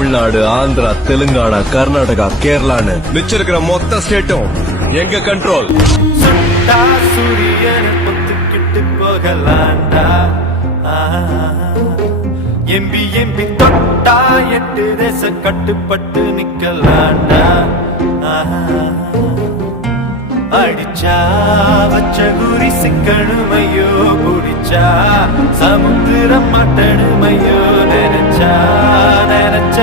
தமிழ்நாடு, ஆந்திரா, தெலுங்கானா, கர்நாடகா, கேரளான்னு மிச்சம் இருக்கிற மொத்த ஸ்டேட்டும் எங்க கண்ட்ரோல். சுட்டா சூரியனை பொத்துக்கிட்டு போகலாண்டா, எம்பி எம்பி தொட்டா 8 தேச கட்டுப்பட்டு நிக்கலாண்டா. அடிச்சா வச்ச குறி சிக்கணுமையோ, குடிச்சா சமுத்திரம் மட்டணுமையோ, நினைச்சா நினைச்ச